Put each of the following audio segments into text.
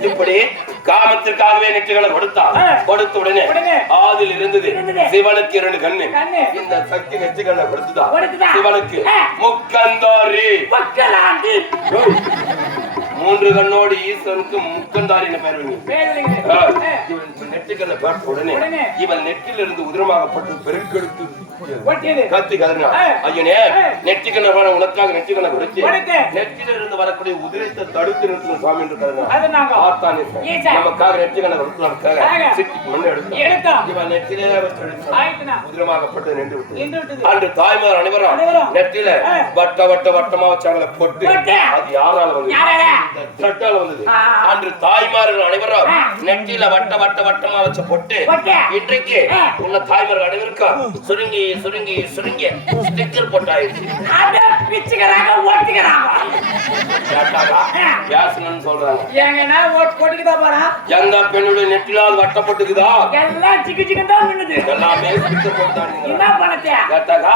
இப்படி காமத்திற்காகவே நெற்றிகளை கொடுத்தார் ஆ. கொடுத்த உடனே. ஆதில் இருந்தது. சிவனுக்கு இரண்டு கண்ணு. இந்த சக்தி நெற்றிகளை கொடுத்துதா கொடுத்துதா. சிவனுக்கு. முக்கந்தாரி மூன்று கண்ணோடு ஈஸ்வரனுக்கு முக்கந்தாரின்னு பேர் நெற்றிக்கண்ணை பார்த்த உடனே. இவன் நெற்றிலிருந்து உதிரமாகப்பட்டு பெருக்கெடுத்து கத்தி கதறினா ஆ. ஐயனே வர உனக்காக நெற்றிக்கண்ணை கொடுத்து கொடுத்து. நெற்றிலிருந்து வரக்கூடிய உதிரத்தை தடுத்து நிறுத்தும் சுவாமி என்று கதறினா அது நாங்க ஆத்தானே சார். ஈசா. நமக்காக நெற்றிக்கண்ணை கொடுத்து நமக்காக. சிட்டி மண்ணை எடுத்தான். இவன். ஆயிட்டுனா உதிரமாகப்பட்டு நின்று விட்டது. அன்று தாய்மார் அனைவரும். நெற்றில. வட்ட வட்ட வட்டமா வச்சாங்களே பொட்டு. அது யாரால வந்தது சட்டால வந்தது. அன்று தாய்மார்கள் அனைவரும் ஆ. நெற்றில வட்ட வட்ட வட்டமா வச்ச பொட்டு. இன்றைக்கு. உள்ள தாய்மார்கள் அனைவருக்கும் சுருங்கி சுருங்கி சுருங்கி ஸ்டிக்கர் போட்டாயிருச்சு. பேசணும்னு சொல்றாங்க ஏங்கன்னா ஓட் போட்டுக்கிட்டா போறா எந்த பெண்ணுடைய நெற்றிலால் வட்டப்பட்டுக்குதா? எல்லாம் சிக்கு சிக்கு தான் மின்னுது எல்லாமே ஸ்டிக்கர் போட்டாங்க என்ன பண்ணத்தே? கேட்டாக்கா.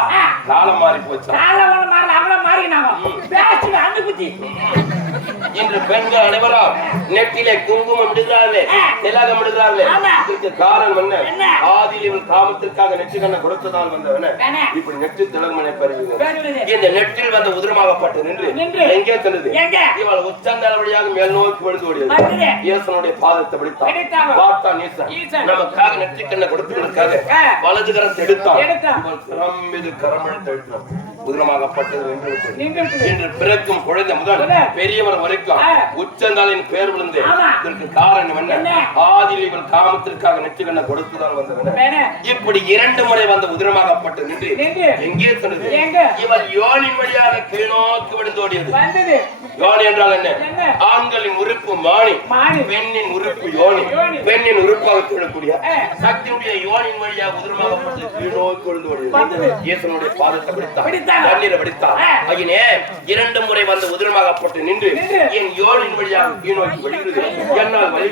காலம் மாறி போச்சா கால ஒண்ணு மாறல அவள மாறினாங்க பேசுங்க அந்த குத்தி இன்று பெண்கள் அனைவரும் நெற்றிலே குங்குமம் இடுகிறார்களே ஆ. திலகம் இடுகிறார்களே. இதற்கு காரணம் என்ன? ஆதியில் இவன் காமத்திற்காக நெற்றி கண்ணை கொடுத்ததால் வந்தவன. இப்படி நெற்றி திலகமனை பெறுகிறது. இந்த நெற்றில் வந்த உதிரமாகப்பட்டு நின்று. எங்கே சென்றது? இவள் உச்சந்தல வழியாக மேல் நோக்கி விழுந்து. ஓடியது இயேசனுடைய பாதத்தை பிடித்தான். பார்த்தான் ஈசன். நமக்காக நெற்றி கண்ணை கொடுத்ததற்காக. வலது எடுத்தான். இவள் கரம் மீது கரம் எடுத்து விட்டது. இன்று பிறக்கும் குழந்தை முதல் பெரியவர் வரைக்கும். உச்சந்தாலின் பேர் விழுந்து. இதற்கு காரணம் என்ன? ஆதியில் இவள் காமத்திற்காக நெற்றி கண்ணை கொடுத்துதான் வந்தவன. இப்படி இரண்டு முறை வந்த உதிரமாகப்பட்டு நின்று. எங்கே எங்க? இவள் யோனின் வழியாக கீழ்நோக்கி விழுந்து ஓடியது வந்தது யோனி என்றால் என்ன? ஆண்களின் உறுப்பு மானி. பெண்ணின் உறுப்பு யோனி யோனி. பெண்ணின் உறுப்பாக சொல்லக்கூடிய. சக்தியுடைய யோனின் வழியாக வந்தது. ஓடியது இயேசுனுடைய பாதத்தை பிடித்தான். தண்ணீரை பிடித்தான் ஆ. ஐயனே இரண்டு முறை வந்து உதிரமாகப்பட்டு நின்று நின்று. என் யோனின் வழியாக கீழ்நோக்கி விழுகிறது என்னால் வழி.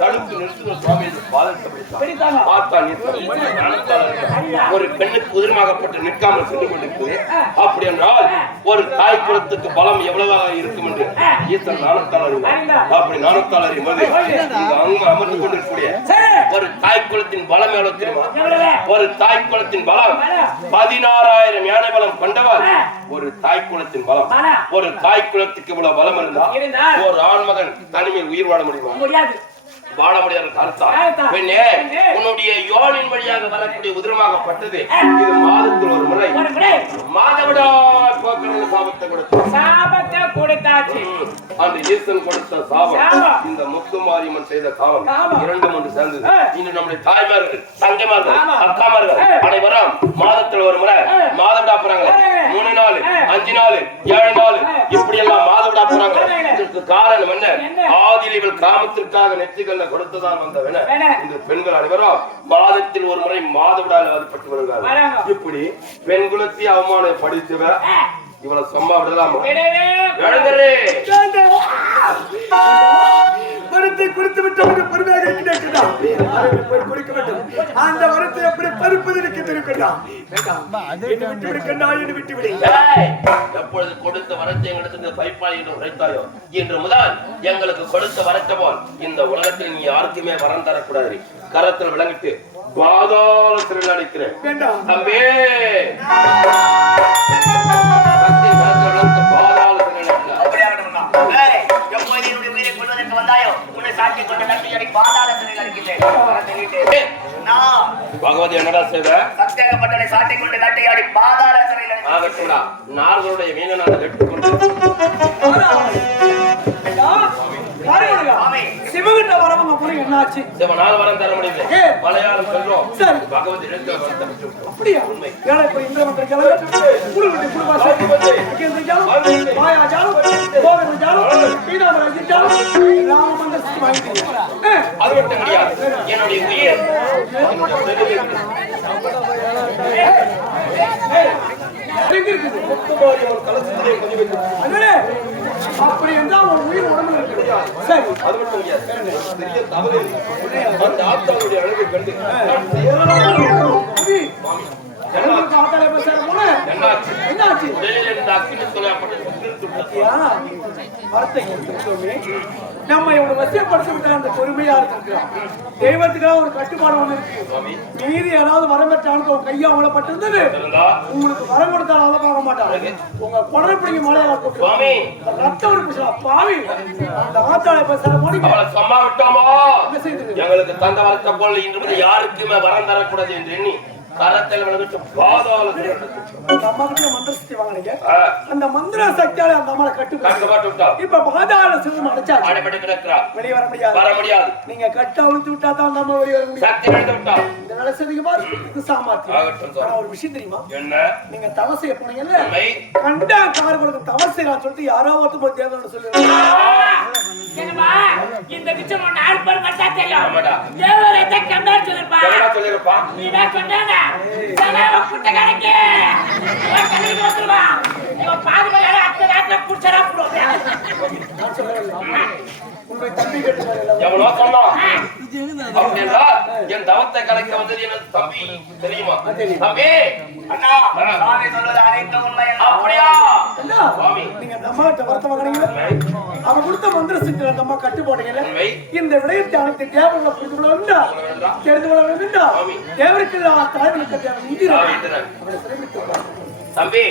தடுத்து நிறுத்தும் சுவாமி பாதத்தை. பார்த்தான் அறிந்தான். ஒரு பெண்ணுக்கு உதிரமாகப்பட்டு நிற்காமல் சென்று கொண்டிருக்கிறது அப்படி என்றால் ஒரு தாய் குலத்துக்கு பலம் எவ்வளவாக இருக்கும் என்று ஈசன் அறிந்தார். அப்படி அறியும்போது இங்க அங்க அமர்ந்து கொண்டிருக்கக்கூடிய. ஒரு தாய் குலத்தின் பலம் எவ்வளவு தெரியுமா? ஒரு தாய் குலத்தின் பலம். பதினாறாயிரம் யானை பலம் கொண்டவர். ஒரு தாய் குலத்தின் பலம். ஒரு தாய் குலத்துக்கு இவ்வளவு பலம் இருந்தா இருந்தா. ஒரு ஆண்மகன் தனிமையில் உயிர் வாழ முடியுமா முடியாது வாழ முடியாத கருத்தா கருத்தா. பெண்ணே பெண்ணே. உன்னுடைய யோனின் வழியாக வரக்கூடிய உதிரமாகப்பட்டது இது மாதத்தில் ஒரு முறை மாதவிடா போக்கணும் சாபத்தை கொடுத்து சாபத்தை கொடுத்தாச்சு அந்த ஈசன் கொடுத்த சாபம். இந்த முத்துமாரியம்மன் செய்த சாபம். இரண்டும் ஒன்று சேர்ந்தது. இன்று நம்முடைய தாய்மார்கள் தங்கைமார்கள் ஆமா. அக்காமார்கள் ஆ. அனைவரும் மாதத்தில் ஒரு முறை. மாதவிடா போறாங்க. மூணு நாள். அஞ்சு நாள் ஏழு நாள். இப்படி எல்லாம் மாதவிடா போறாங்க. இதற்கு காரணம் என்ன என்ன? ஆதியில் இவள் கொடுத்ததான் வந்தவன பெண்கள் அனைவரும் மாதத்தில் ஒரு முறை மாதவிடால் அவதிப்பட்டு வராங்க. இப்படி பெண் குலத்தை அவமானப்படுத்தவ. இவளை சும்மா விடலாமா வரத்தை கொடுத்து விட்டவங்க பொறுமையாக இருக்கிறதா போய் கொடுக்க வேண்டும். அந்த வரத்தை எப்படி பறிப்பது எனக்கு தெரிவிக்கண்டா என்னை விட்டு விடுக்கண்டா என்னை விட்டு விடு. ஏய், எப்பொழுது கொடுத்த வரத்தை எங்களுக்கு பைப்பாளி என்று உரைத்தாயோ? இன்று முதல் எங்களுக்கு கொடுத்த வரத்தை போல் இந்த உலகத்தில் நீ யாருக்குமே வரம் தரக்கூடாது. கரத்தில் விளங்கிட்டு பாதாள சிறையில் அடிக்கிறேன். தம்பி. என்னடா செய்த சத்தியாகப்பட்டவனை சாட்டி கொண்டு நட்டையாடி பாதாள சிறையில். ஆகட்டும்டா நார்களுடைய. சிவகிட்ட வரவங்க போய் என்னாச்சு? சிவனால் வரம் தர முடியல. ஏ. மலையாளம் சொல்றோம். சரி. பகவதி. அப்படியா? உண்மை. ஏன்னா இப்ப இந்த மந்திர ஜலம் குடும்பத்தை குடும்பாசை அகேந்திர ஜலம் மாயா ஜலம் கோவிந்த ஜலம் பீதாமர ஜலம் எல்லாம் மந்திர சுத்தி வாங்கிட்டீங்க அது மட்டும் கிடையாது. என்னுடைய உயிர். அப்படி என்றால் உன் உயிர் உடம்புல சரி. அது மட்டும் கிடையாது பெரிய தவறு. அந்த ஆத்தாவுடைய அழகை கண்டு. எனக்கு ஆத்தால பேசுற போல. என்னாச்சு? வார்த்தை. நம்ம இவனை அந்த பொறுமையா இருக்கிறோம். தெய்வத்துக்காக ஒரு கட்டுப்பாடு ஒண்ணு இருக்கு. மீறி யாராவது வரம் பெற்றாலும் உன் கையா அவளப்பட்டிருந்தது இருந்தா? உங்களுக்கு வரம் கொடுத்தாலும் பார்க்க மாட்டாங்க உங்க குடல் பிடிங்க மலையாள போட்டு. பாவி. அந்த ஆத்தாளை போய் சார் போனீங்க சும்மா விட்டோமா? எங்களுக்கு தந்த வரத்த போல இன்று யாருக்குமே வரம் தரக்கூடாது என்று எண்ணி விளங்கிட்டு பாதாளத்தில் எடுத்துச்சு. அந்த அம்மா கிட்ட மந்திர சக்தி வாங்கினீங்க. அந்த மந்திர சக்தியால அந்த அம்மாவை கட்டு கட்டுப்பாட்டு விட்டா. இப்ப பாதாள சிவம் கிடக்கிறா. வெளியே வர முடியாது. வர முடியாது. நீங்க கட்ட அழுத்து விட்டா தான் அந்த அம்மா வெளியே வர முடியும். சக்தி எடுத்து விட்டா. இந்த வேலை செய்தீங்க பாரு இது சாமர்த்தியம். ஆனா ஒரு விஷயம் தெரியுமா? என்ன? நீங்க தவ செய்ய போனீங்கல்ல? கண்டா கார் கொடுக்க தவ செய்யலாம் சொல்லிட்டு யாரோ ஒருத்தர் தேவனோட சொல்லுவாங்க என்னம்மா? இந்த விஷயம் உன் நாலு பேர் மட்டும் தெரியும் ஆமாடா. தேவரை தான் கம்மியாக சொல்லிருப்பா எவ்வளோ சொல்லியிருப்பா நீ தான் சொன்னானா சலாம குட்ட கணக்கு இவன் கல்விக்கு வந்துருவா இவன் பாதுகாப்பு அத்தை நாட்டில் குடிச்சரா போடுவோம் நான் எவ்வளோ சொன்னான் அப்படின்னா என் தவத்தை கலைக்க வந்தது எனது தம்பி. தெரியுமா. தம்பி! அண்ணா சாமி சொல்வது அனைத்து உண்மை. அப்படியா. நீங்க அந்த அம்மா கிட்ட வருத்தம் வாங்கினீங்களா கொடுத்த மந்திர சக்தி அந்த அம்மா கட்டு போட்டீங்கல்ல? இந்த விடயத்தை அனைத்து தேவர்களை புரிந்து கொள்ள வேண்டாம்? தெரிந்து கொள்ள வேண்டாம்? தேவருக்கு தலைவனுக்கு தேவை நான் இந்திரன் தம்பி